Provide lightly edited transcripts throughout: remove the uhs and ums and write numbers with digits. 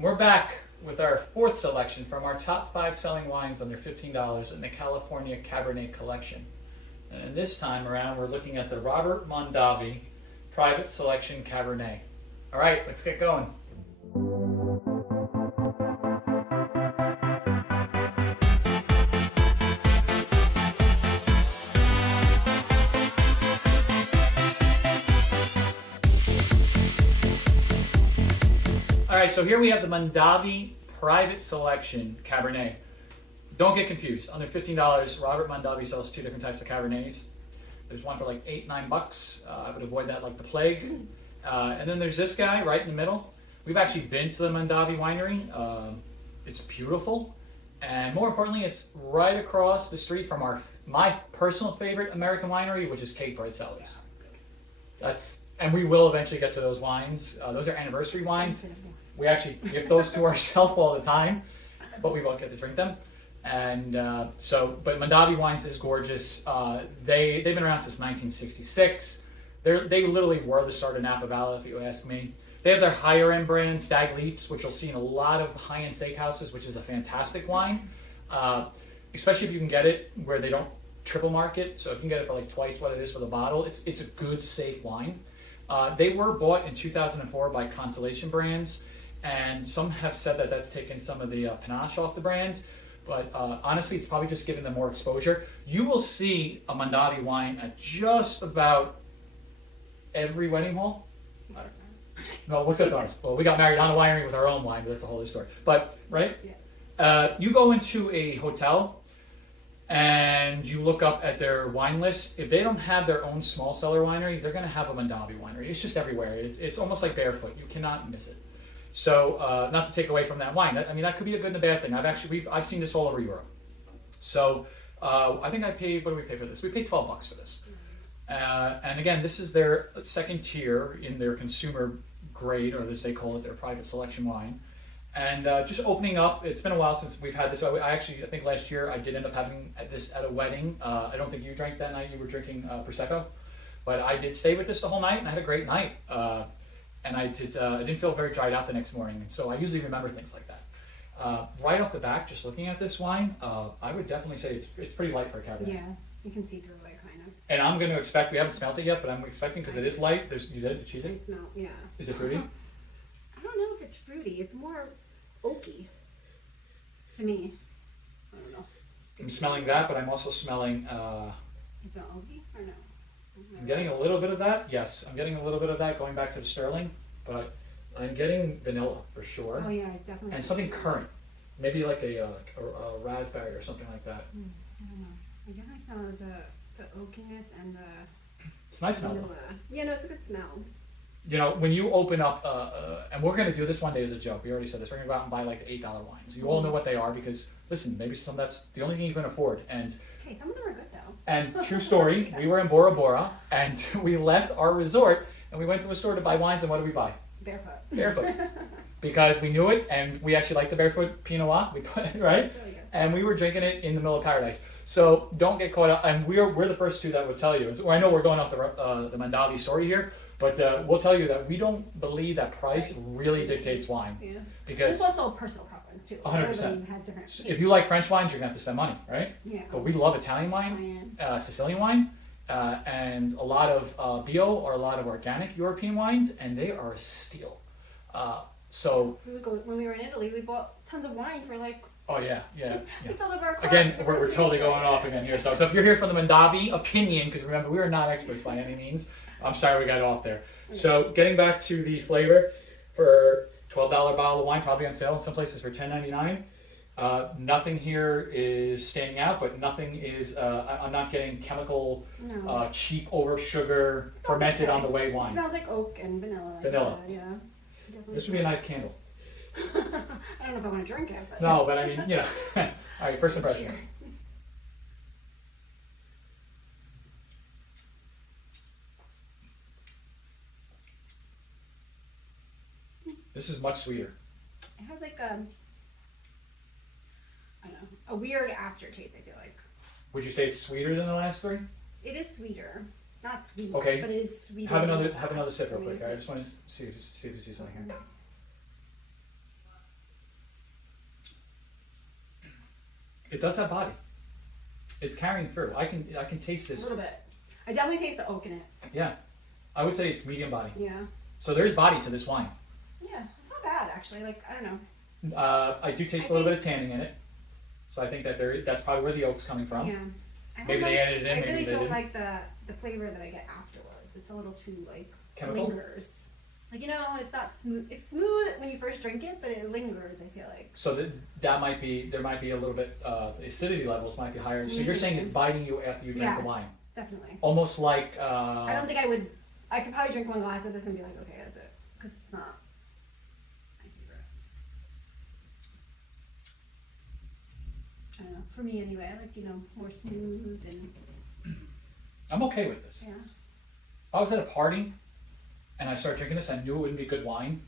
We're back with our fourth selection from our top 5 selling wines under $15 in the California Cabernet collection. And this time around, we're looking at the Robert Mondavi Private Selection Cabernet. All right, let's get going. All right, so here we have the Mondavi Private Selection Cabernet. Don't get confused. Under $15, Robert Mondavi sells 2 different types of Cabernets. There's one for like $8-9. I would avoid that like the plague. And then there's this guy right in the middle. We've actually been to the Mondavi winery. It's beautiful, and more importantly, it's right across the street from my personal favorite American winery, which is Cape Bread Cellars. And we will eventually get to those wines. Those are anniversary wines. We actually give those to ourselves all the time, but we won't get to drink them. And but Mondavi Wines is gorgeous. They've been around since 1966. They literally were the start of Napa Valley, if you ask me. They have their higher end brand, Stag Leaps, which you'll see in a lot of high end steakhouses, which is a fantastic wine, especially if you can get it where they don't triple market. So if you can get it for like twice what it is for the bottle, it's a good, safe wine. They were bought in 2004 by Constellation Brands, and some have said that that's taken some of the panache off the brand. But honestly, it's probably just giving them more exposure. You will see a Mondavi wine at just about every wedding hall. No, what's that ours? Well, we got married on a winery with our own wine, but that's a whole other story. But, right? Yeah. You go into a hotel and you look up at their wine list. If they don't have their own small cellar winery, they're going to have a Mondavi winery. It's just everywhere. It's almost like barefoot. You cannot miss it. So, not to take away from that wine. I mean, that could be a good and a bad thing. I've seen this all over Europe. So, I think what did we pay for this? We paid $12 for this. And again, this is their second tier in their consumer grade, or as they call it, their private selection wine. And just opening up, it's been a while since we've had this. I think last year I did end up having this at a wedding. I don't think you drank that night. You were drinking Prosecco. But I did stay with this the whole night, and I had a great night. And I didn't feel very dried out the next morning. And so I usually remember things like that. Right off the bat, just looking at this wine, I would definitely say it's pretty light for a Cabernet. Yeah, you can see through it, kind of. And I'm going to expect, we haven't smelled it yet, but I'm expecting, because it is light, you did cheese it? I smell, yeah. Is it fruity? I don't know if it's fruity. It's more oaky to me. I don't know. I'm smelling that, but I'm also smelling... You smell oaky or no? I'm getting a little bit of that. Yes, I'm getting a little bit of that going back to the Sterling, but I'm getting vanilla for sure. Oh yeah, it's definitely. And something currant, maybe like a raspberry or something like that. I don't know. I definitely smell the oakiness and the. It's nice smell. Yeah, no, it's a good smell. You know, when you open up, and we're going to do this one day as a joke. We already said this. We're going to go out and buy like $8 wines. You all know what they are because listen, maybe that's the only thing you can afford. And hey, some of them are good though. And true story, we were in Bora Bora, and we left our resort, and we went to a store to buy wines, and what did we buy? Barefoot. Because we knew it, and we actually liked the barefoot Pinot Noir, right? Really good. And we were drinking it in the middle of paradise. So don't get caught up, and we're the first two that would tell you. I know we're going off the Mondavi story here, but we'll tell you that we don't believe that price really dictates wine. Yeah. Because it's also a personal preference too. 100%. Has different if you like French wines, you're going to have to spend money, right? Yeah. But we love Italian wine, Sicilian wine, and a lot of bio or a lot of organic European wines, and they are a steal. So when we were in Italy, we bought tons of wine for like. Oh yeah. We filled up our car. Again, we're totally going off again here. So if you're here from the Mondavi opinion, because remember we are not experts by any means. I'm sorry we got off there. So getting back to the flavor, for $12 bottle of wine, probably on sale in some places for $10.99. Nothing here is standing out, but nothing is. I'm not getting chemical, cheap over sugar, fermented on the way wine. It smells like oak and vanilla. Vanilla. Yeah. This would be a nice candle. I don't know if I want to drink it. But no, but I mean, all right, first impressions. Sure. This is much sweeter. It has like I don't know, a weird aftertaste, I feel like. Would you say it's sweeter than the last three? It is sweeter. Not sweet, okay. But it is sweeter. Have another sip real quick. I just want to see if you see something here. It does have body. It's carrying through. I can taste A this. little bit. I definitely taste the oak in it. Yeah, I would say it's medium body. Yeah. So there's body to this wine. Yeah, it's not bad actually. Like, I don't know. I do taste a little bit of tanning in it. So I think that that's probably where the oak's coming from. Yeah. I Maybe don't they like- added it in, I maybe really they don't didn't. like the flavor that I get afterwards. It's a little too like Chemical? lingers. Like, you know, it's not smooth. It's smooth when you first drink it, but it lingers. I feel like. So there might be a little bit acidity levels might be higher. So you're saying it's biting you after you drink the wine, Definitely. almost like. I don't think I would. I could probably drink one glass of this and be like, okay, that's it, because it's not my favorite. I don't know. For me, anyway, I like, you know, more smooth and I'm okay with this. yeah. If I was at a party and I started drinking this, I knew it wouldn't be good wine.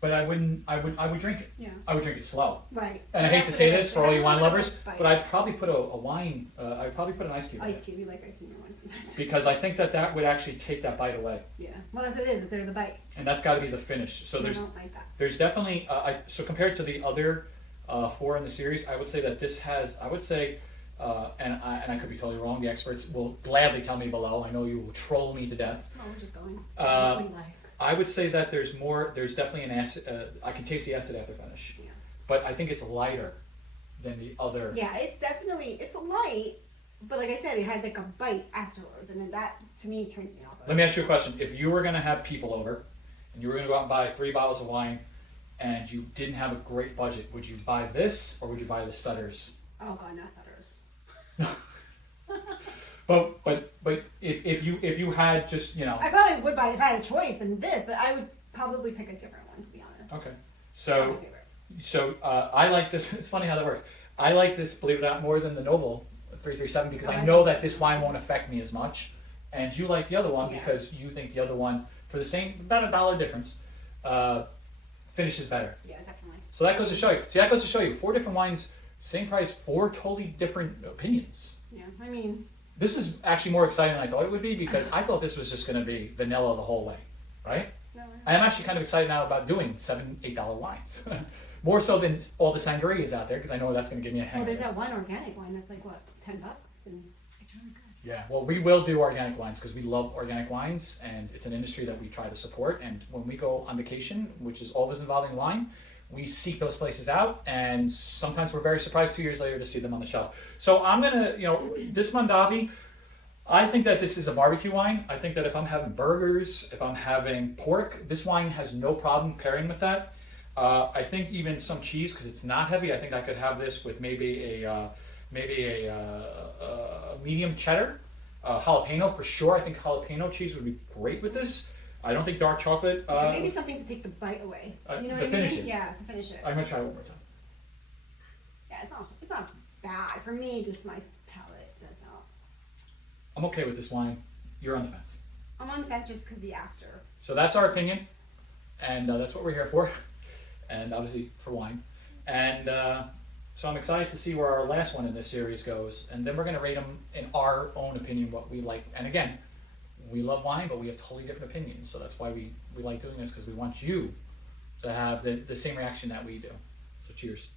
But I would drink it. Yeah. I would drink it slow. Right. And I hate to say this for all you wine lovers, Bite. but I'd probably put a wine. I'd probably put an ice cube. In Ice it. cube. You like ice in your wine sometimes. Because I think that would actually take that bite away, Yeah. Well, that's what it is. There's a bite. and that's got to be the finish. So I there's don't like that. there's definitely so compared to the other 4 in the series, I would say that this has. I would say, and I could be totally wrong. The experts will gladly tell me below. I know you will troll me to death. Oh, we're just going. Uh, What we like. I would say that there's more. There's definitely an acid. I can taste the acid after finish, Yeah. but I think it's lighter than the other. Yeah, it's definitely it's light, but like I said, it has like a bite afterwards, and then that to me turns me off. Let me ask you a question. If you were going to have people over, and you were going to go out and buy 3 bottles of wine, and you didn't have a great budget, would you buy this or would you buy the Sutter's? Oh god, not Sutters. But if you had just I probably would buy it if I had a choice than this, but I would probably pick a different one to be honest. okay. It's not my So favorite. I like this. It's funny how that works. I like this, believe it or not, more than the Noble 337 because Oh, I I know like that this wine won't affect me as much, and you like the other one Yeah. because you think the other one, for the same about $1 difference, finishes better. Yeah, definitely. So that goes to show you. See, that goes to show you 4 different wines, same price, 4 totally different opinions. Yeah, I mean, This is actually more exciting than I thought it would be because I thought this was just going to be vanilla the whole way, right? no. I'm actually kind of excited now about doing $7, $8 wines. More so than all the sangrias out there because I know that's going to give me a hang. Well, there's that one organic wine that's like what, $10, and it's really good. Yeah, well, we will do organic wines because we love organic wines and it's an industry that we try to support. And when we go on vacation, which is always involving wine, we seek those places out, and sometimes we're very surprised 2 years later to see them on the shelf. So I'm gonna, this Mondavi, I think that this is a barbecue wine. I think that if I'm having burgers, if I'm having pork, this wine has no problem pairing with that. I think even some cheese, because it's not heavy. I think I could have this with maybe a medium cheddar, jalapeno for sure. I think jalapeno cheese would be great with this. I don't think dark chocolate. Maybe something to take the bite away. You know to what I finish mean? it. Yeah, to finish it. I'm gonna try it one more time. Yeah, it's not bad for me. Just my palate does not. I'm okay with this wine. You're on the fence. I'm on the fence just because the actor. So that's our opinion, and that's what we're here for, and obviously for wine. And so I'm excited to see where our last one in this series goes, and then we're going to rate them in our own opinion, what we like. And again, we love wine, but we have totally different opinions, so that's why we like doing this, because we want you to have the same reaction that we do. So cheers.